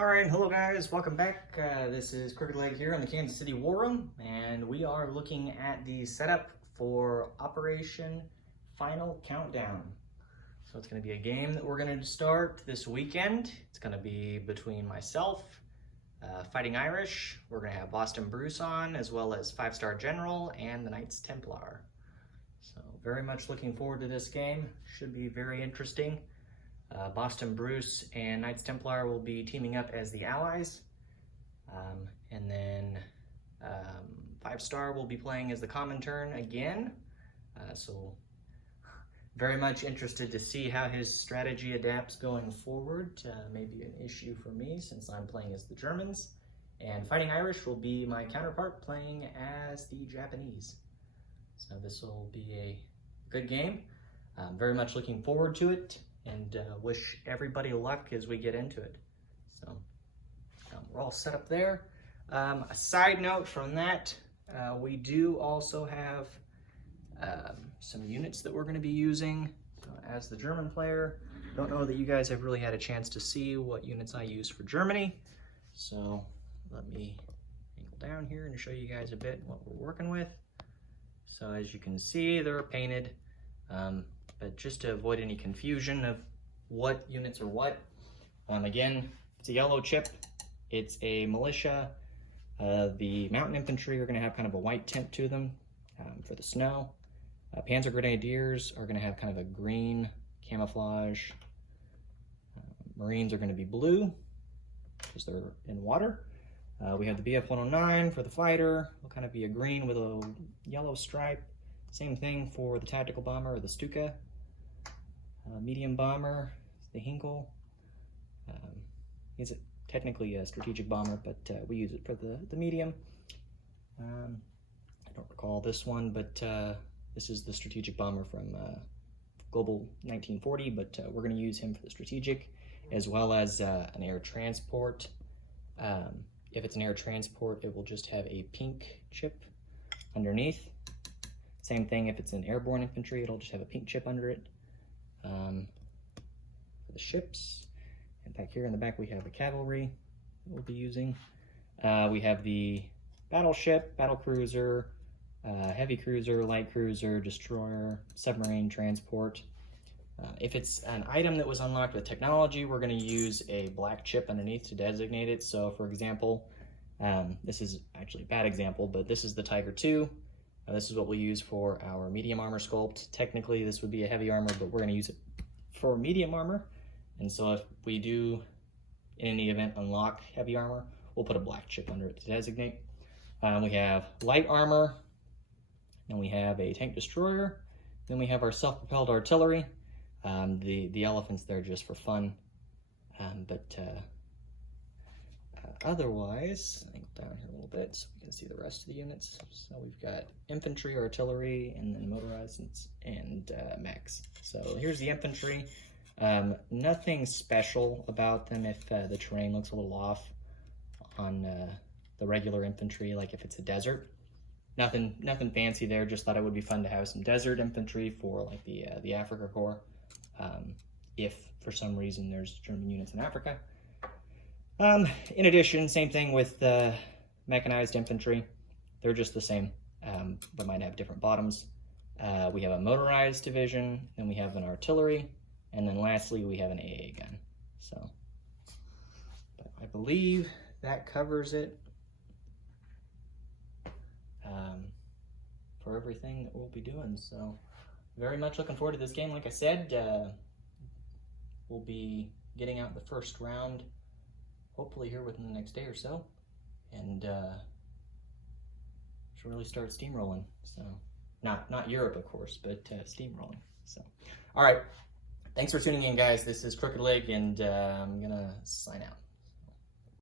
Alright, hello guys, welcome back. This is Crooked Leg here on the Kansas City War Room, and we are looking at the setup for Operation Final Countdown. So it's going to be a game that we're going to start this weekend. It's going to be between myself, Fighting Irish, we're going to have Boston Bruce on, as well as 5-Star General and the Knights Templar. So very much looking forward to this game. Should be very interesting. Boston Bruce and Knights Templar will be teaming up as the allies. And then 5-Star will be playing as the Comintern again. So very much interested to see how his strategy adapts going forward. Maybe an issue for me since I'm playing as the Germans. And Fighting Irish will be my counterpart playing as the Japanese. So this will be a good game. Very much looking forward to it. And wish everybody luck as we get into it. So we're all set up there. A side note from that, we do also have some units that we're going to be using. So as the German player, don't know that you guys have really had a chance to see what units I use for Germany. So let me angle down here and show you guys a bit what we're working with. So as you can see, they're painted. But just to avoid any confusion of what units are what, again, it's a yellow chip, it's a militia. The mountain infantry are going to have kind of a white tint to them for the snow. Panzer Grenadiers are going to have kind of a green camouflage. Marines are going to be blue because they're in water. We have the BF-109 for the fighter. Will kind of be a green with a yellow stripe. Same thing for the tactical bomber or the Stuka. Medium bomber, the Hinkle. It's technically a strategic bomber, but we use it for the medium. I don't recall this one, but this is the strategic bomber from Global 1940, but we're going to use him for the strategic, as well as an air transport. If it's an air transport, it will just have a pink chip underneath. Same thing if it's an airborne infantry, it'll just have a pink chip under it. For the ships, and back here in the back we have the cavalry that we'll be using. We have the battleship, battle cruiser, heavy cruiser, light cruiser, destroyer, submarine transport. If it's an item that was unlocked with technology, we're going to use a black chip underneath to designate it. So for example, this is actually a bad example, but this is the Tiger II. This is what we use for our medium armor sculpt. Technically, this would be a heavy armor, but we're going to use it for medium armor. And so if we do, in any event, unlock heavy armor, we'll put a black chip under it to designate. We have light armor, then we have a tank destroyer, then we have our self-propelled artillery. The elephants there just for fun. Otherwise, I think down here a little bit so we can see the rest of the units. So we've got infantry, artillery, and then motorized and mechs. So here's the infantry. Nothing special about them if the terrain looks a little off on the regular infantry, like if it's a desert. Nothing fancy there, just thought it would be fun to have some desert infantry for like the Africa Corps. If for some reason there's German units in Africa. In addition, same thing with the mechanized infantry. They're just the same, but might have different bottoms. We have a motorized division, then we have an artillery, and then lastly we have an AA gun. So, but I believe that covers it for everything that we'll be doing. So, very much looking forward to this game. Like I said, we'll be getting out the first round hopefully here within the next day or so, and should really start steamrolling. So not Europe, of course, but steamrolling. So all right, thanks for tuning in, guys. This is Crooked Leg, and I'm gonna sign out.